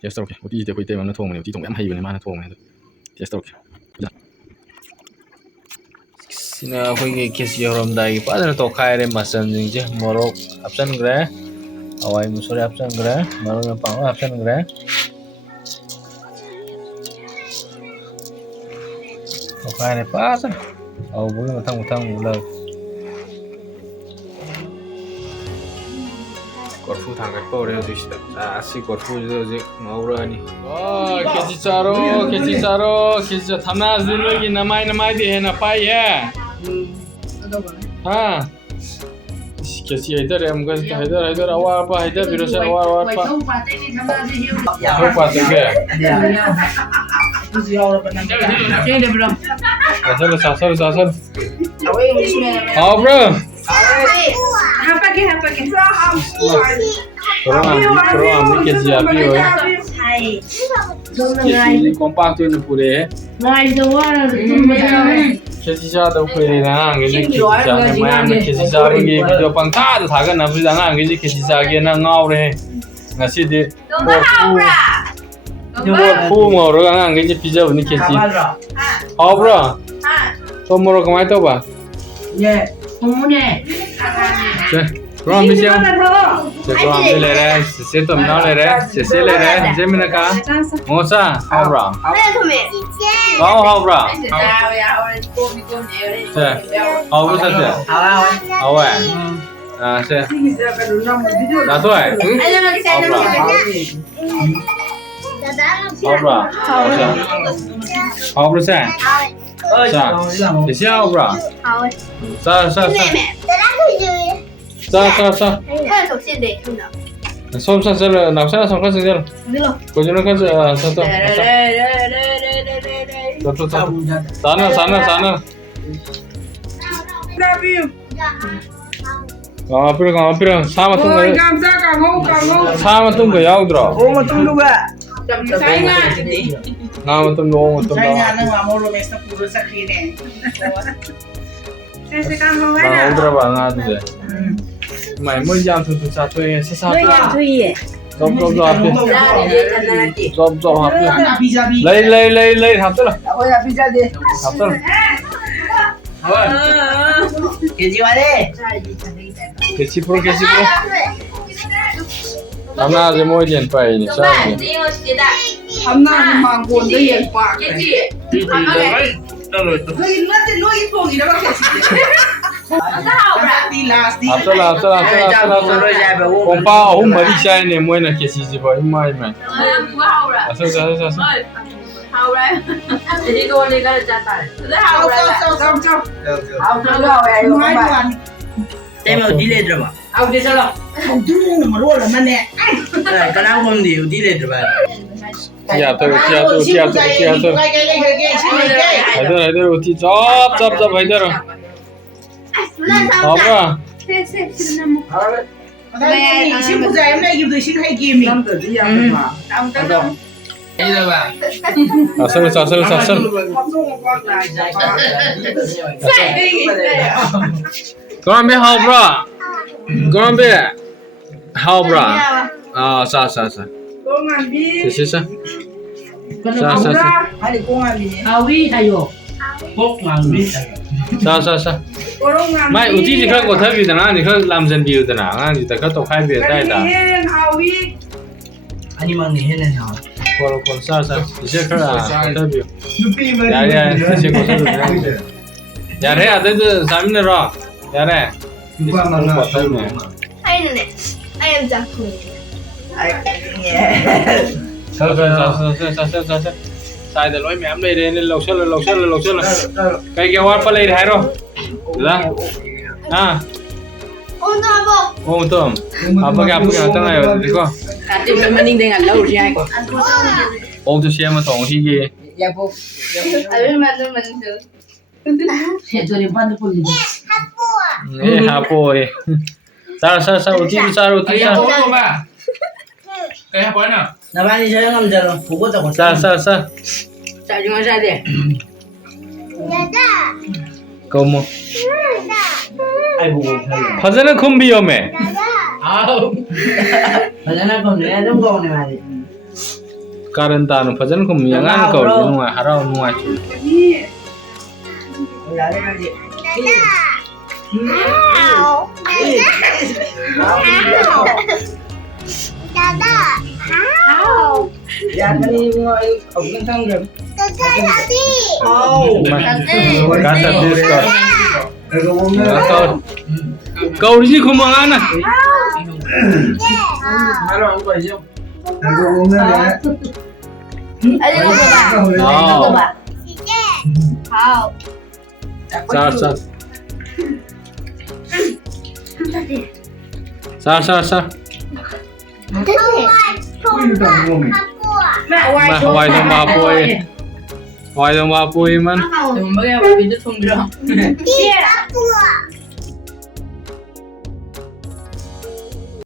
ꯇꯦꯁ ꯇꯧꯔꯛꯀꯦ ꯎꯇꯤꯁꯤꯗꯤ ꯑꯩꯈꯣꯏ ꯏꯇꯩꯃꯅ ꯊꯣꯡꯕꯅꯦ ꯎꯇꯤ ꯊꯣꯡꯕ ꯌꯥꯝ ꯍꯩꯕꯅꯦ ꯃꯥꯅ ꯊꯣꯡꯕꯅꯦ ꯑꯗꯣ ꯇꯦꯁ ꯇꯧꯔꯛꯀꯦ ꯁꯤꯅ ꯑꯩꯈꯣꯏꯒꯤ ꯈꯦꯆꯤ ꯍꯧꯔꯝꯗꯥꯏꯒꯤ ꯐꯖꯅ ꯇꯣꯠꯈꯥꯏꯔꯦ ꯃꯆꯜꯁꯤꯡꯁꯦ ꯃꯣꯔꯣꯛ ꯍꯥꯞꯆꯤꯟꯈ꯭ꯔꯦ ꯍꯋꯥꯏ ꯃꯨꯁꯣꯔꯤ ꯍꯥꯞꯆꯤꯟꯈ꯭ꯔꯦ ꯃꯔꯣꯏ ꯃꯄꯥꯡ ꯂꯣꯏ ꯍꯥꯞꯆꯤꯟꯈ꯭ꯔꯦ ꯇꯣꯠꯈꯥꯏꯔꯦ ꯐꯖꯅ ꯍꯧꯕꯒꯤ ꯃꯊꯪ ꯃꯊꯪ ꯃꯨꯜꯂꯒ ꯀꯣꯔꯐꯨ ꯊꯥꯡꯒꯠꯄ ꯍꯧꯔꯦ ꯍꯧꯖꯤꯛꯁꯤꯗ ꯁꯤ ꯀꯣꯔꯐꯨꯁꯤꯗ ꯍꯧꯖꯤꯛ ꯉꯧꯔꯛꯑꯅꯤ ꯈꯦꯆꯤ ꯆꯥꯔꯣ ꯈꯦꯆꯤ ꯆꯥꯔꯣ ꯈꯦꯆꯤ ꯊꯝꯅꯥꯁꯤꯗꯤ ꯅꯣꯏꯒꯤ ꯅꯃꯥꯏꯗꯤ ꯍꯦꯟꯅ ꯄꯥꯏꯍꯦ ꯍꯥ ꯈꯦꯆꯤ ꯍꯩꯊꯔꯦ ꯑꯃꯨꯛꯀ ꯍꯩꯊꯔ ꯑꯋꯥꯠ ꯑꯄꯥ ꯍꯩꯊꯕꯤꯔꯣꯁꯦ ꯑꯋꯥꯠ ꯑꯄꯥ ꯋꯥꯊꯧ ꯄꯥꯠꯇꯒꯤ ꯆꯥꯁꯜꯂꯨ ꯍꯥꯎꯕ꯭ꯔꯣ ꯀꯔꯣꯝ ꯀꯦꯖꯤ ꯍꯥꯞꯄꯤꯌꯣ ꯀꯦꯖꯤ ꯀꯣꯝꯄꯥꯛꯇ ꯑꯣꯏꯅ ꯄꯨꯔꯛꯑꯦ ꯈꯦꯆꯤ ꯆꯥꯗꯕ ꯀꯨꯏꯔꯦꯅ ꯑꯉꯥꯡꯈꯩꯁꯦ ꯈꯦꯆꯤ ꯆꯥꯅ ꯃꯌꯥꯝꯅ ꯈꯦꯆꯤ ꯆꯥꯕꯒꯤ ꯚꯤꯗꯤꯑꯣ ꯄꯪꯊꯥꯗ ꯊꯥꯒꯠꯅꯕꯁꯤꯗ ꯑꯉꯥꯡꯈꯩꯁꯦ ꯈꯦꯆꯤ ꯆꯥꯒꯦꯅ ꯉꯥꯎꯔꯦ ꯉꯁꯤꯗꯤ ꯀꯣꯔꯐꯨ ꯉꯧꯔꯒ ꯑꯉꯥꯡꯈꯩꯁꯦ ꯄꯤꯖꯕꯅꯤ ꯈꯦꯆꯤ ꯍꯥꯎꯕ꯭ꯔꯣ ꯊꯨꯝ ꯃꯣꯔꯣꯛ ꯀꯃꯥꯏꯅ ꯇꯧꯕ 그럼 미션 그럼 레레 세트 나레레 세세레레 제미나카 모사 하브라 하브라 자 하브 사태 하와 세 나토에 하브라 하브라 세 자, 이제 하브라 자 손 사슬 나오잖아 손 가서 저 고주는 가서 저도 사나 앞으로 사마 뚱거 야우더라 오마 뚱누가 나무 뚱노 사이나는 아모로 메스타 pudo sa krine 나 오더라 봐 나한테 mày mới giao từ xa thuê sẽ sao dòng học lấy học tức là học tức là cái gì vậy cái chi pro làm nào thì mua tiền phải thì sao nhỉ làm nào thì mang buồn cái gì quả cái gì 오빠 어흥 머리 샤이네 뭐이나 계시지 봐 임마 임마 아서 hầu đấy thì đi cô đi cái cha tài rất hầu đấy hầu cho nó về luôn các bạn tem ở đi lên rồi mà hầu đi sao đâu hầu thứ mà luôn là mà nè cái nào không điều đi lên rồi mà chia tôi 하이들 어디 쩝 하이들 봐봐 xin phụ em này dùng từ xin hay kia mình đây rồi bà 사슬 그럼 배 하브라 그럼 배 하브라 사 công an bi 사 hay là công an bi hầu hay vô công an bi 자. mai 우티지 그 고타비잖아. 니 그 남전 비우잖아. 아니 그 또 khai biệt đây là. anh mang nghề hết này hả? còn sao 이제 그 고타비. 야야 이제 고타비. 야래 아들 잠이네라. 야래. 아이네. 아이는 작품. 자. sai từ lối mẹ đây đến lầu sơn cây keo hoa lấy hai rồi ra ôm tôm apa tengah ya देखो tadi mending dengan lauk sih aku ôm cho xem mà tổng thì gì dạ phụ 아들 만들면 jadi bantu pun hapo sa uti cái hấp bánh nào là bạn đi chơi ngâm giờ phụ có tổng sa sao cuma saya deh câu một ai phụ 파자는 큰 위험해 phải là nó còn nữa đúng không này mà कारण तानु फजन को मियांगान को नुआ हराव नुआ चु kata diskor kau di ko mangana Ayo coba. Hao. Sar. Mà hoài dong ba pui man. Đừng bao giờ bị đứt không được.